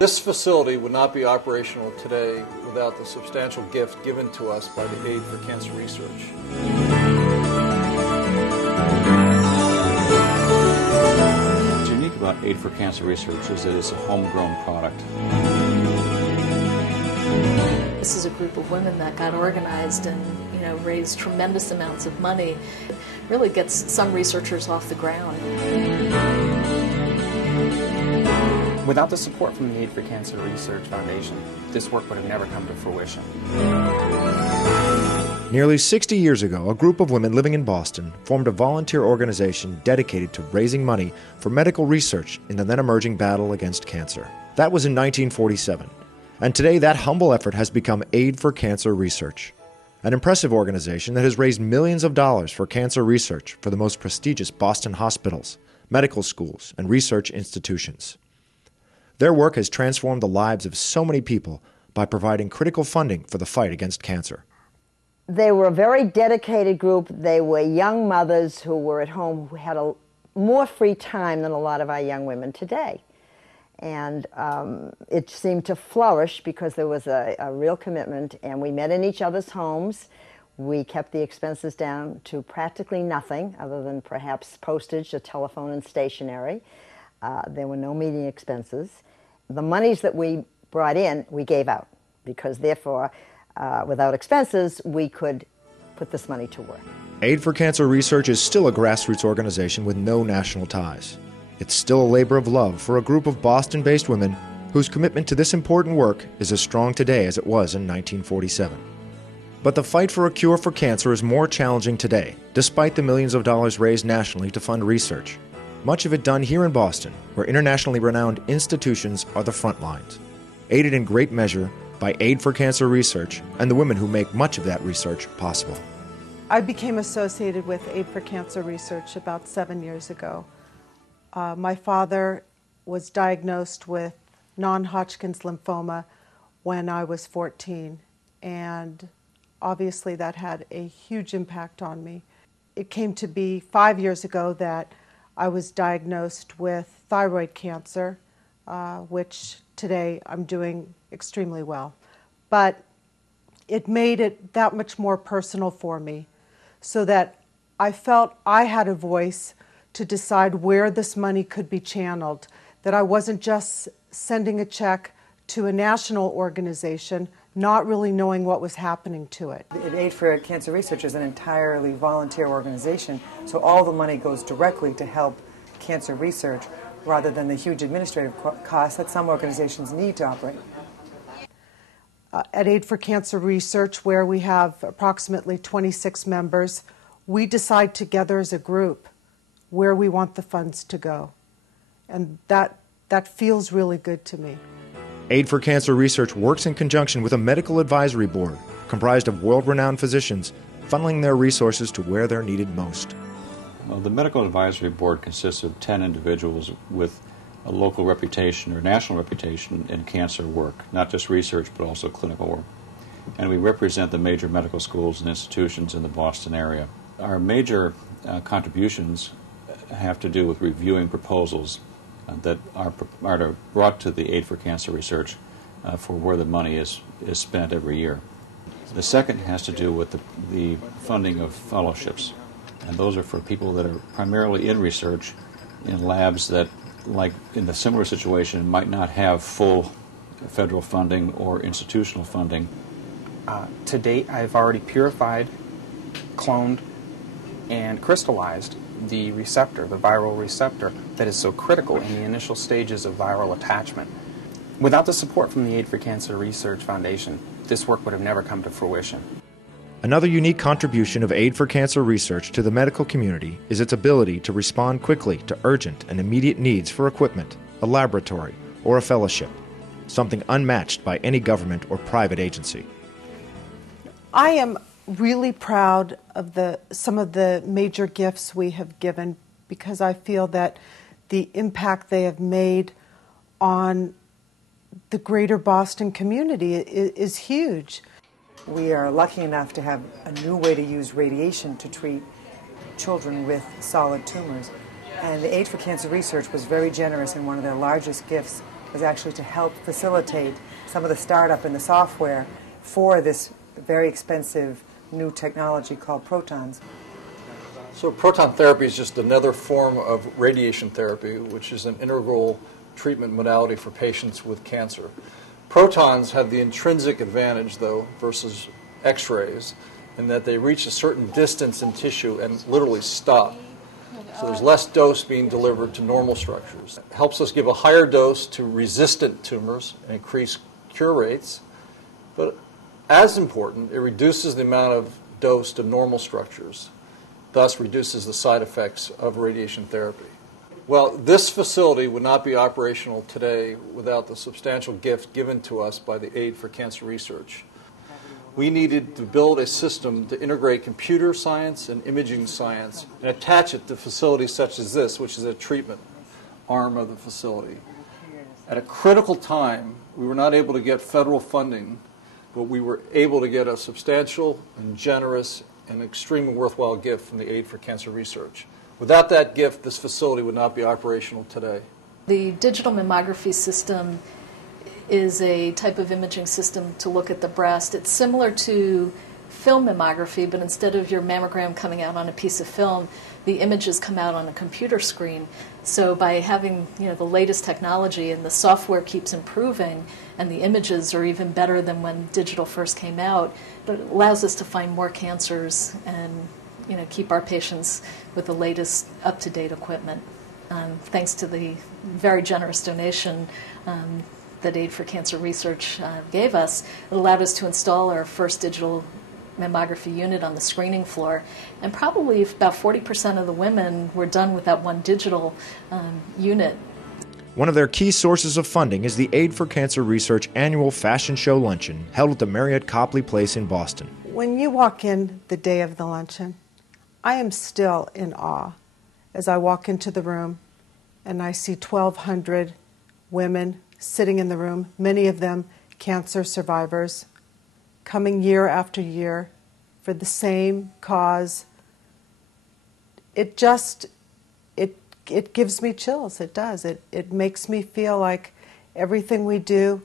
This facility would not be operational today without the substantial gift given to us by the Aid for Cancer Research. What's unique about Aid for Cancer Research is that it's a homegrown product. This is a group of women that got organized and, raised tremendous amounts of money. It really gets some researchers off the ground. Without the support from the Aid for Cancer Research Foundation, this work would have never come to fruition. Nearly 60 years ago, a group of women living in Boston formed a volunteer organization dedicated to raising money for medical research in the then emerging battle against cancer. That was in 1947. And today, that humble effort has become Aid for Cancer Research, an impressive organization that has raised millions of dollars for cancer research for the most prestigious Boston hospitals, medical schools, and research institutions. Their work has transformed the lives of so many people by providing critical funding for the fight against cancer. They were a very dedicated group. They were young mothers who were at home, who had more free time than a lot of our young women today. And it seemed to flourish because there was a real commitment, and we met in each other's homes. We kept the expenses down to practically nothing other than perhaps postage, a telephone, and stationery. There were no meeting expenses. The monies that we brought in, we gave out, because therefore, without expenses, we could put this money to work. Aid for Cancer Research is still a grassroots organization with no national ties. It's still a labor of love for a group of Boston-based women whose commitment to this important work is as strong today as it was in 1947. But the fight for a cure for cancer is more challenging today, despite the millions of dollars raised nationally to fund research. Much of it done here in Boston, where internationally renowned institutions are the front lines, aided in great measure by Aid for Cancer Research and the women who make much of that research possible. I became associated with Aid for Cancer Research about 7 years ago. My father was diagnosed with non-Hodgkin's lymphoma when I was 14, and obviously that had a huge impact on me. It came to be 5 years ago that I was diagnosed with thyroid cancer, which today I'm doing extremely well. But it made it that much more personal for me, so that I felt I had a voice to decide where this money could be channeled, that I wasn't just sending a check to a national organization, not really knowing what was happening to it. Aid for Cancer Research is an entirely volunteer organization, so all the money goes directly to help cancer research rather than the huge administrative costs that some organizations need to operate. At Aid for Cancer Research, where we have approximately 26 members, we decide together as a group where we want the funds to go. And that feels really good to me. Aid for Cancer Research works in conjunction with a medical advisory board comprised of world-renowned physicians, funneling their resources to where they're needed most. Well, the medical advisory board consists of 10 individuals with a local reputation or national reputation in cancer work, not just research but also clinical work. And we represent the major medical schools and institutions in the Boston area. Our major contributions have to do with reviewing proposals that are brought to the Aid for Cancer Research for where the money is spent every year. The second has to do with the funding of fellowships, and those are for people that are primarily in research in labs that, like in a similar situation, might not have full federal funding or institutional funding. To date, I've already purified, cloned, and crystallized the receptor, the viral receptor, that is so critical in the initial stages of viral attachment. Without the support from the Aid for Cancer Research Foundation, this work would have never come to fruition. Another unique contribution of Aid for Cancer Research to the medical community is its ability to respond quickly to urgent and immediate needs for equipment, a laboratory, or a fellowship, something unmatched by any government or private agency. I am really proud of some of the major gifts we have given, because I feel that the impact they have made on the greater Boston community is huge. We are lucky enough to have a new way to use radiation to treat children with solid tumors. And the Aid for Cancer Research was very generous, and one of their largest gifts was actually to help facilitate some of the startup in the software for this very expensive new technology called protons. So proton therapy is just another form of radiation therapy, which is an integral treatment modality for patients with cancer. Protons have the intrinsic advantage, though, versus X-rays, in that they reach a certain distance in tissue and literally stop. So there's less dose being delivered to normal structures. It helps us give a higher dose to resistant tumors and increase cure rates. But as important, it reduces the amount of dose to normal structures, thus reduces the side effects of radiation therapy. Well, this facility would not be operational today without the substantial gift given to us by the Aid for Cancer Research. We needed to build a system to integrate computer science and imaging science and attach it to facilities such as this, which is a treatment arm of the facility. At a critical time, we were not able to get federal funding, but we were able to get a substantial and generous and extremely worthwhile gift from the Aid for Cancer Research. Without that gift, this facility would not be operational today. The digital mammography system is a type of imaging system to look at the breast. It's similar to film mammography, but instead of your mammogram coming out on a piece of film, the images come out on a computer screen. So by having the latest technology, and the software keeps improving, and the images are even better than when digital first came out, it allows us to find more cancers and keep our patients with the latest up-to-date equipment. Thanks to the very generous donation that Aid for Cancer Research gave us, it allowed us to install our first digital mammography unit on the screening floor, and probably about 40% of the women were done with that one digital unit. One of their key sources of funding is the Aid for Cancer Research annual fashion show luncheon held at the Marriott Copley Place in Boston. When you walk in the day of the luncheon, I am still in awe as I walk into the room and I see 1,200 women sitting in the room, many of them cancer survivors, coming year after year for the same cause. It gives me chills. It does. It makes me feel like everything we do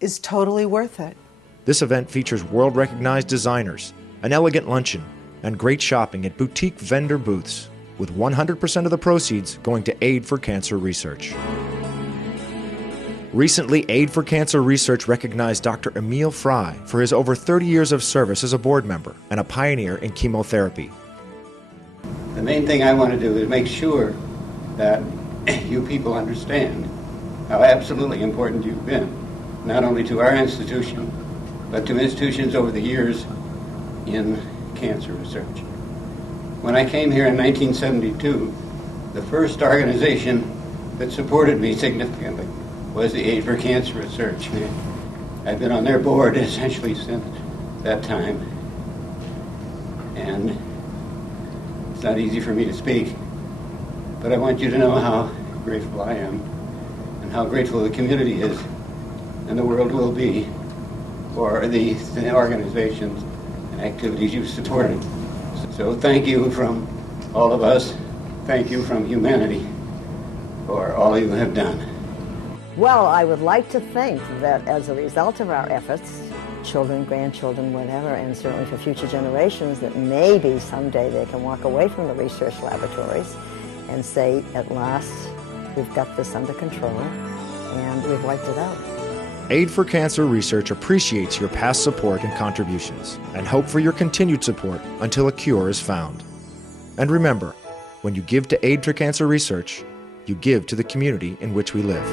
is totally worth it. This event features world-recognized designers, an elegant luncheon, and great shopping at boutique vendor booths, with 100% of the proceeds going to Aid for Cancer Research. Recently, Aid for Cancer Research recognized Dr. Emil Frey for his over 30 years of service as a board member and a pioneer in chemotherapy. The main thing I want to do is make sure that you people understand how absolutely important you've been, not only to our institution, but to institutions over the years in cancer research. When I came here in 1972, the first organization that supported me significantly was the Aid for Cancer Research. I've been on their board essentially since that time, and it's not easy for me to speak, but I want you to know how grateful I am and how grateful the community is and the world will be for the organizations and activities you've supported. So thank you from all of us, thank you from humanity for all you have done. Well, I would like to think that as a result of our efforts, children, grandchildren, whatever, and certainly for future generations, that maybe someday they can walk away from the research laboratories and say, at last, we've got this under control and we've wiped it out. Aid for Cancer Research appreciates your past support and contributions and hope for your continued support until a cure is found. And remember, when you give to Aid for Cancer Research, you give to the community in which we live.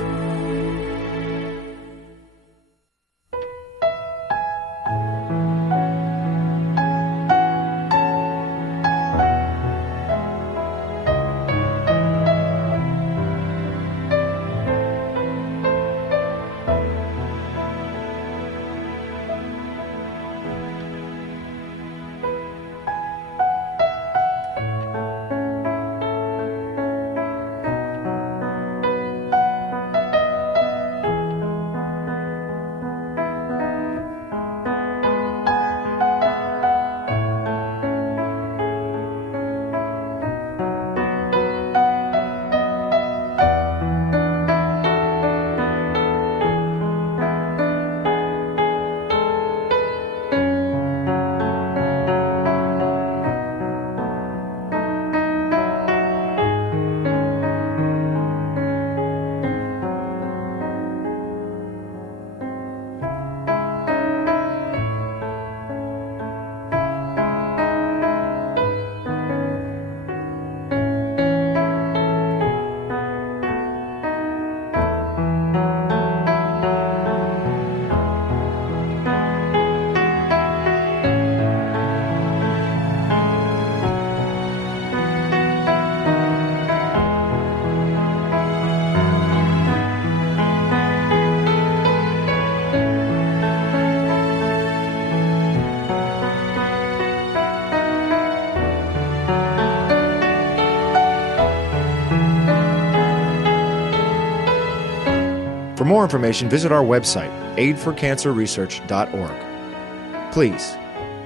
For more information, visit our website, aidforcancerresearch.org. Please,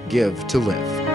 give to live.